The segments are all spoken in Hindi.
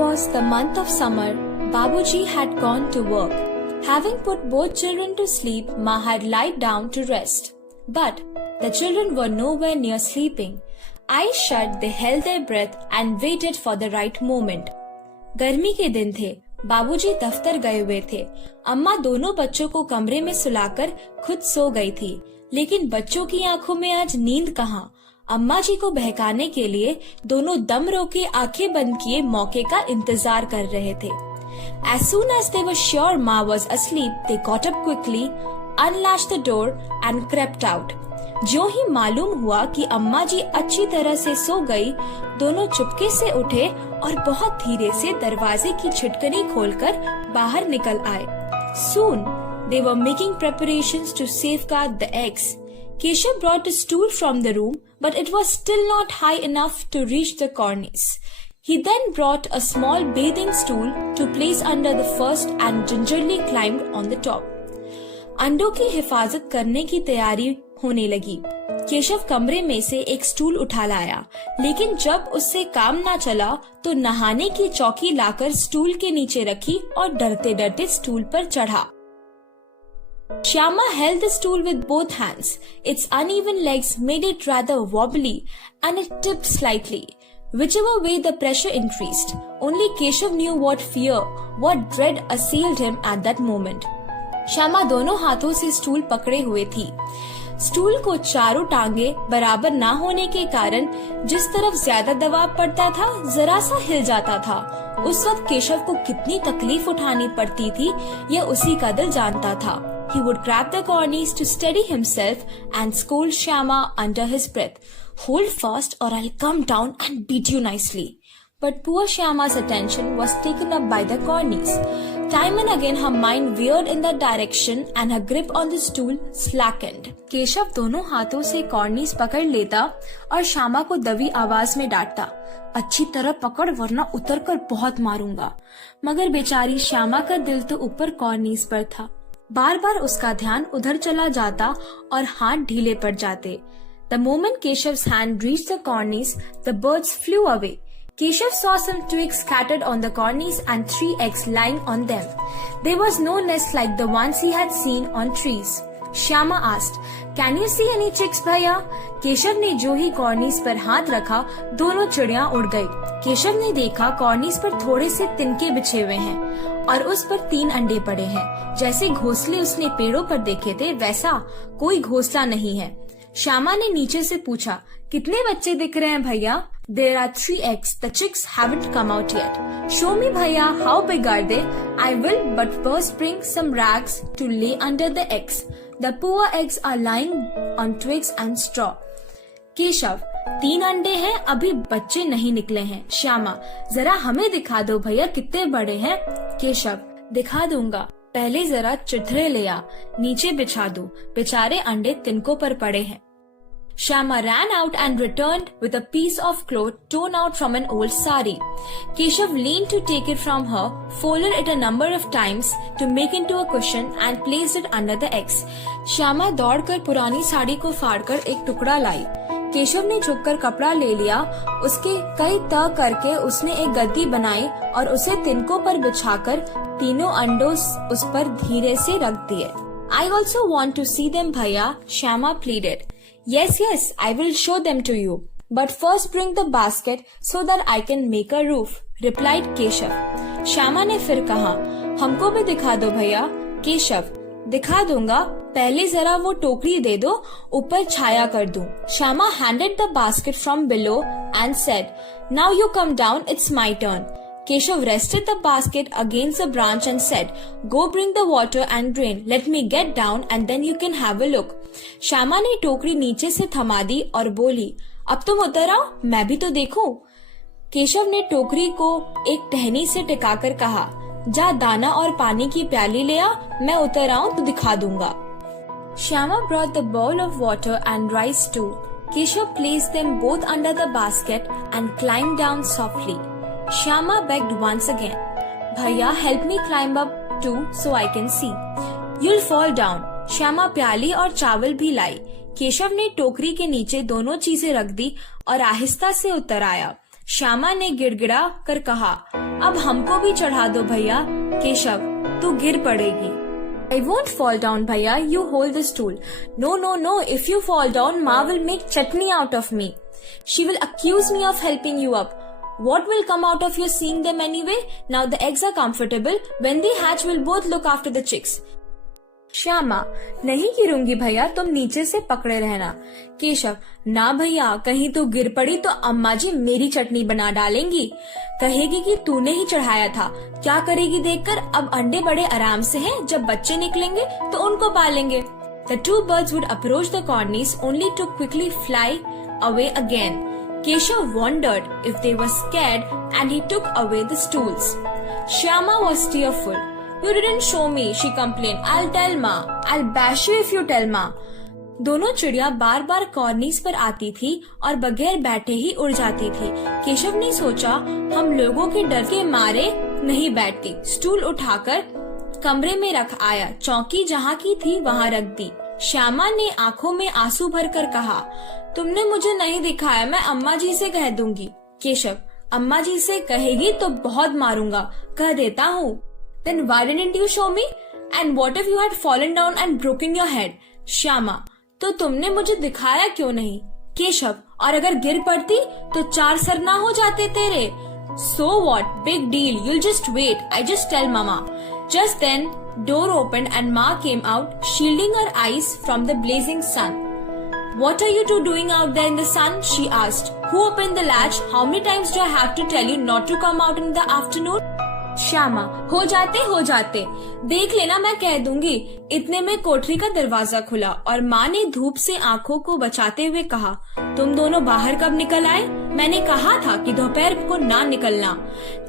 was the month of summer, Babuji had gone to work. Having put both children to sleep, Ma had lied down to rest. But the children were nowhere near sleeping. Eyes shut, they held their breath and waited for the right moment. गर्मी के दिन थे, बाबूजी दफ्तर गए हुए थे। अम्मा दोनों बच्चों को कमरे में सुलाकर खुद सो गई थी, लेकिन बच्चों की आंखों में आज नींद कहाँ। अम्मा जी को बहकाने के लिए दोनों दम रोके आंखें बंद किए मौके का इंतजार कर रहे थे। As soon as they were sure Ma was asleep, they got up quickly, unlatched the door and crept out. जो ही मालूम हुआ कि अम्मा जी अच्छी तरह से सो गई, दोनों चुपके से उठे और बहुत धीरे से दरवाजे की छिटकनी खोलकर बाहर निकल आए। Soon they were making preparations to safeguard the eggs. Keshav brought a stool from the room, but it was still not high enough to reach the cornice. He then brought a small bathing stool to place under the first and gingerly climbed on the top. अंडों की हिफाजत करने की तैयारी होने लगी। केशव कमरे में से एक स्टूल उठा लाया, लेकिन जब उससे काम ना चला तो नहाने की चौकी लाकर स्टूल के नीचे रखी और डरते डरते स्टूल पर चढ़ा। Shyama held the stool with both hands. Its uneven legs made it rather wobbly and it tipped slightly. Whichever way the pressure increased, only Keshav knew what fear, what dread assailed him at that moment. Shyama दोनों हाथों से स्टूल पकड़े हुए थी। स्टूल को चारों टांगे बराबर ना होने के कारण जिस तरफ ज्यादा दबाव पड़ता था, जरा सा हिल जाता था। उस वक्त केशव को कितनी तकलीफ उठानी पड़ती थी, यह उसी का दिल जानता था। He would grab the cornice to steady himself and scold Shyama under his breath. Hold fast or I'll come down and beat you nicely. But poor Shyama's attention was taken up by the cornice. Time and again her mind veered in that direction and her grip on the stool slackened. Keshav दोनों हाथों से कॉर्निस पकड़ लेता और श्यामा को दबी आवाज में डांटता, अच्छी तरह पकड़ वरना उतरकर बहुत मारूंगा। मगर बेचारी श्यामा का दिल तो ऊपर कॉर्निस पर था। बार बार उसका ध्यान उधर चला जाता और हाथ ढीले पड़ जाते। The moment Keshav's hand reached the cornice, the birds flew away. Keshav saw some twigs scattered on the cornice and 3 eggs lying on them. There was no nest like the ones he had seen on trees. Shyama asked, "Can you see any chicks, भैया?" केशव ने जो ही कॉर्निस पर हाथ रखा, दोनों चिड़िया उड़ गई। केशव ने देखा कॉर्निस पर थोड़े से तिनके बिछे हुए हैं और उस पर 3 अंडे पड़े हैं। जैसे घोंसले उसने पेड़ों पर देखे थे, वैसा कोई घोंसला नहीं है। श्यामा ने नीचे से पूछा, कितने बच्चे दिख रहे हैं भैया? There are 3 eggs. The chicks haven't come out yet. Show me, भैया, how big are they? I will, but first bring some rags to lay under the eggs. The poor eggs are lying on twigs and straw. Keshav, 3 अंडे हैं, अभी बच्चे नहीं निकले हैं। श्यामा, जरा हमें दिखा दो भैया कितने बड़े हैं। केशव, दिखा दूंगा, पहले जरा चिथड़े ले आ, नीचे बिछा दो, बेचारे अंडे तिनकों पर पड़े हैं। Shyama ran out and returned with a piece of cloth torn out from an old sari. Keshav leaned to take it from her, folded it a number of times to make into a cushion and placed it under the eggs. Shyama दौड़कर पुरानी साड़ी को फाड़कर एक टुकड़ा लाई। केशव ने झुककर कपड़ा ले लिया, उसके कई तह करके उसने एक गद्दी बनाई और उसे तिनकों पर बिछाकर तीनों अंडों उस पर धीरे से रख दिए। I also want to see them, भैया, Shyama pleaded. Yes, I will show them to you. But first bring the basket so that I can make a roof, replied Keshav. Shyama ने फिर कहा, हमको भी दिखा दो भैया। केशव, दिखा दूंगा, पहले जरा वो टोकरी दे दो, ऊपर छाया कर दूं। Shyama handed the basket from below and said, Now you come down, it's my turn. Keshav rested the basket against the branch and said, Go bring the water and drain. Let me get down and then you can have a look. Shyama ने टोकरी नीचे से थमा दी और बोली, अब तुम उतर आओ, मैं भी तो देखूं। केशव ने टोकरी को एक टहनी से टिकाकर कहा, जा दाना और पानी की प्याली ले आ, मैं उतर आऊं तो दिखा दूंगा। Shyama brought the bowl of water and rice too. Keshav placed them both under the basket and climbed down softly. Shyama begged once again, Bhaiya, help me climb up too so I can see. You'll fall down. Shyama प्याली और चावल भी लाई। केशव ने टोकरी के नीचे दोनों चीजें रख दी और आहिस्ता से उतर आया। श्यामा ने गिड़गिड़ा कर कहा, अब हमको भी चढ़ा दो भैया। केशव, तू गिर पड़ेगी। I won't fall down, भैया. You hold the stool. No, no, no. If you fall down, Ma will make chutney out of me. She will accuse me of helping you up. What will come out of your seeing them anyway? Now the eggs are comfortable. When they hatch, we'll both look after the chicks. Shyama, नहीं गिरूंगी भैया, तुम नीचे से पकड़े रहना। केशव, ना भैया, कहीं तू गिर पड़ी तो अम्मा जी मेरी चटनी बना डालेंगी, कहेगी कि तूने ही चढ़ाया था। क्या करेगी देखकर, अब अंडे बड़े आराम से हैं, जब बच्चे निकलेंगे तो उनको पालेंगे। The two birds would approach the cornice only to quickly fly away again. Keshav wondered if they were scared and he took away the stools. Shyama was tearful. You didn't show me, she complained. I'll tell Ma. I'll bash you if you tell Ma. दोनों चिड़िया बार बार कॉर्निस पर आती थी और बगैर बैठे ही उड़ जाती थी। केशव ने सोचा, हम लोगों के डर के मारे नहीं बैठती। स्टूल उठाकर कमरे में रख आया, चौकी जहाँ की थी वहाँ रख दी। श्यामा ने आंखों में आंसू भरकर कहा, तुमने मुझे नहीं दिखाया, मैं अम्मा जी से कह दूंगी। केशव, अम्मा जी से कहेगी तो बहुत मारूंगा, कह देता हूँ। Then why didn't you show me? And what if you had fallen down and broken your head? Shyama, तो तुमने मुझे दिखाया क्यों नहीं? केशव, और अगर गिर पड़ती तो 4 सर ना हो जाते तेरे? So what? Big deal. You'll just wait. I just tell Mama. Just then, door opened and Ma came out, shielding her eyes from the blazing sun. What are you two doing out there in the sun? She asked. Who opened the latch? How many times do I have to tell you not to come out in the afternoon? Shyama, हो जाते देख लेना, मैं कह दूंगी। इतने में कोठरी का दरवाजा खुला और माँ ने धूप से आंखों को बचाते हुए कहा, तुम दोनों बाहर कब निकल आए? मैंने कहा था कि दोपहर को ना निकलना।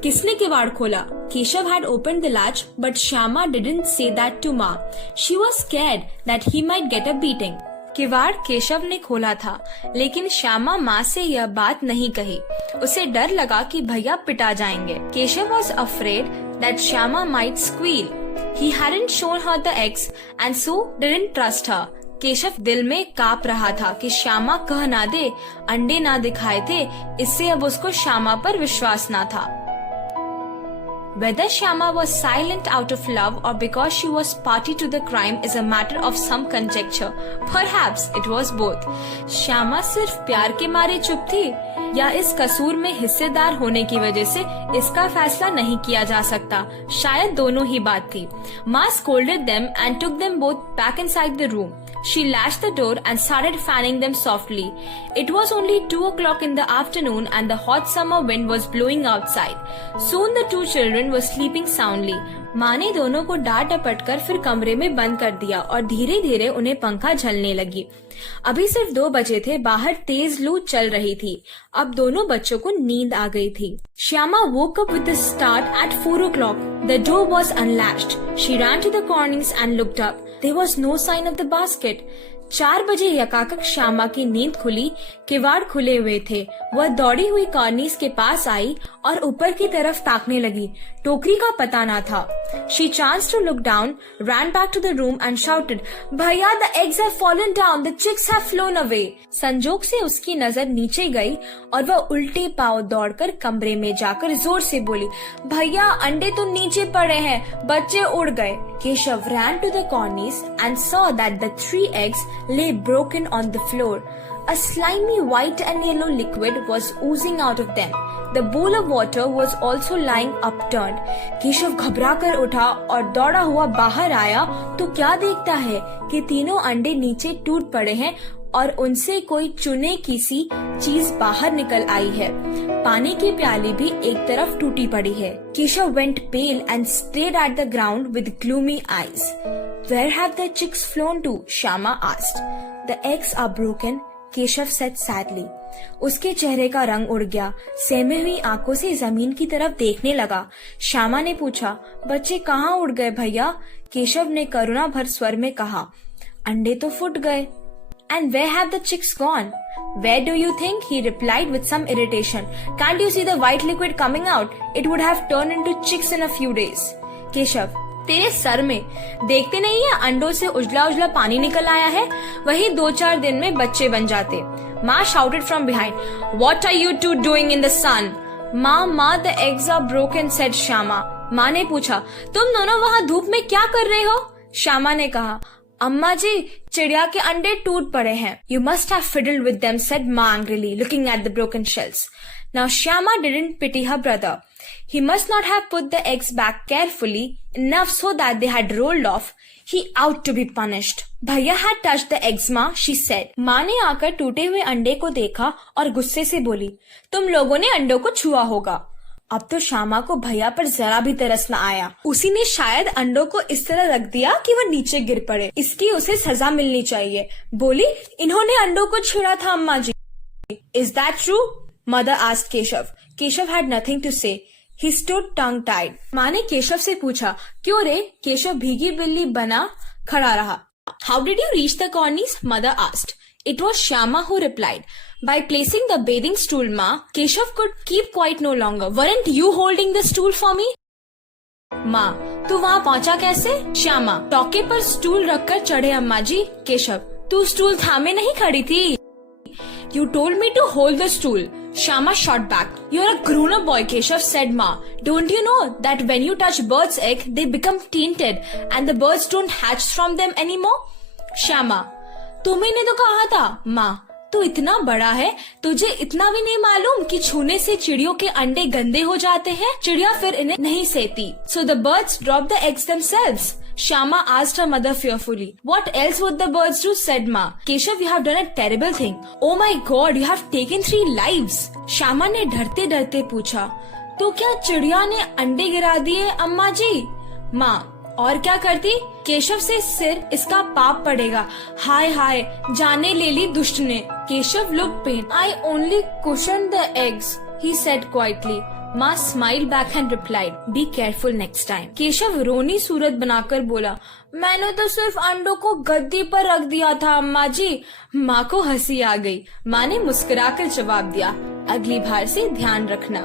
किसने किवाड़ खोला? Keshav had opened the latch, but Shyama didn't say that to Ma. She was scared that he might get a beating. किवाड़ केशव ने खोला था, लेकिन श्यामा माँ से यह बात नहीं कही। उसे डर लगा कि भैया पिटा जाएंगे। Keshav was afraid that Shyama might squeal. He hadn't shown her the eggs and so didn't trust her. Keshav दिल में कांप रहा था कि श्यामा कह ना दे, अंडे ना दिखाए थे, इससे अब उसको श्यामा पर विश्वास ना था। Whether Shyama was silent out of love or because she was party to the crime is a matter of some conjecture. Perhaps it was both. Shyama सिर्फ प्यार के मारे चुप थी या इस कसूर में हिस्सेदार होने की वजह से, इसका फैसला नहीं किया जा सकता। शायद दोनों ही बात थी। Ma scolded them and took them both back inside the room. She latched the door and started fanning them softly. It was only 2 o'clock in the afternoon and the hot summer wind was blowing outside. Soon the two children were sleeping soundly. माँ ने दोनों को डांट डपट कर फिर कमरे में बंद कर दिया और धीरे धीरे उन्हें पंखा झलने लगी। अभी सिर्फ 2 बजे थे, बाहर तेज लू चल रही थी। अब दोनों बच्चों को नींद आ गई थी। Shyama woke up with a start at 4 o'clock. The door was unlatched. She ran to the cornice and looked up. There was no sign of the basket. 4 बजे यकाकक श्यामा की नींद खुली, किवाड़ खुले हुए थे। वह दौड़ी हुई कॉर्निस के पास आई और ऊपर की तरफ ताकने लगी। टोकरी का पता ना था। She chanced to look down, ran back to the room and shouted, भैया, the eggs have fallen down, the chicks have flown away. संजोग से उसकी नजर नीचे गई और वह उल्टे पांव दौड़कर कमरे में जाकर जोर से बोली, भैया, अंडे तो नीचे पड़े हैं, बच्चे उड़ गए। Keshav ran to the cornice and saw that the 3 eggs lay broken on the floor. A slimy white and yellow liquid was oozing out of them. The bowl of water was also lying upturned. Keshav घबरा कर उठा और दौड़ा हुआ बाहर आया तो क्या देखता है कि तीनों अंडे नीचे टूट पड़े हैं और उनसे कोई चुने की सी चीज बाहर निकल आई है। पानी की प्याली भी एक तरफ टूटी पड़ी है। Keshav went pale and stared at the ground with gloomy eyes. Where have the chicks flown to? Shyama asked. The eggs are broken, Keshav said sadly. उसके चेहरे का रंग उड़ गया। सहमे हुई आंखों से जमीन की तरफ देखने लगा। श्यामा ने पूछा, बच्चे कहाँ उड़ गए भैया? केशव ने करुणा भर स्वर में कहा, अंडे तो फूट गए। And where have the chicks gone? Where do you think? He replied with some irritation. Can't you see the white liquid coming out? It would have turned into chicks in a few days. Keshav, तेरे सर में देखते नहीं है, अंडों से उजला उजला पानी निकल आया है, वही 2-4 दिन में बच्चे बन जाते। Ma shouted from behind, "What are you two doing in the sun?" Ma, the eggs are broken," said Shyama. माँ ने पूछा, तुम दोनों वहाँ धूप में क्या कर रहे हो? श्यामा ने कहा, अम्मा जी, चिड़िया के अंडे टूट पड़े हैं. You must have fiddled with them, said Ma angrily, looking at the broken shells. Now Shyama didn't pity her brother. He must not have put the eggs back carefully enough so that they had rolled off. He ought to be punished. भैया had touched the eggs, माँ, she said. माँ ने आकर टूटे हुए अंडे को देखा और गुस्से से बोली, तुम लोगों ने अंडों को छुआ होगा. अब तो श्यामा को भैया पर जरा भी तरस न आया. उसी ने शायद अंडों को इस तरह रख दिया कि वह नीचे गिर पड़े. इसकी उसे सजा मिलनी चाहिए. बोली, इन्होंने अंडों को छेड़ा था अम्मा जी. Is that true? Mother asked Keshav. Keshav had nothing to say. He stood tongue-tied. माँ ने केशव से पूछा, क्यों रे? केशव भीगी बिल्ली बना खड़ा रहा. How did you reach the cornice? Mother asked. It was Shyama who replied. By placing the bathing stool, Ma, Keshav could keep quiet no longer. Weren't you holding the stool for me? माँ, तू वहाँ पहुँचा कैसे? श्यामा, टॉके पर स्टूल रखकर चढ़े अम्मा जी. केशव, तू स्टूल थामे नहीं खड़ी थी. You told me to hold the stool. Shyama shot back. You're a grown-up boy, Keshav, said Ma. Don't you know that when you touch bird's egg, they become tainted and the birds don't hatch from them anymore? Shyama, तुम्ही ने तो कहा था. माँ, तू इतना बड़ा है, तुझे इतना भी नहीं मालूम कि छूने से चिड़ियों के अंडे गंदे हो जाते हैं. चिड़िया फिर इन्हें नहीं सहती. So the birds drop the eggs themselves. Shyama asked her mother fearfully. What else would the birds do? Said Ma. Keshav, you have done a terrible thing. Oh my God, you have taken 3 lives. Shyama ने डरते डरते पूछा, तो क्या चिड़िया ने अंडे गिरा दिए अम्मा जी? माँ, और क्या करती? केशव से सिर इसका पाप पड़ेगा. हाय हाय, जाने ले ली दुष्ट ने. Keshav looked pained. I only cushioned the eggs, he said quietly. माँ smiled back and replied, be careful next time. Keshav रोनी सूरत बनाकर बोला, मैंने तो सिर्फ अंडों को गद्दी पर रख दिया था अम्मा जी. माँ को हंसी आ गई. माँ ने मुस्कुराकर जवाब दिया, अगली बार से ध्यान रखना.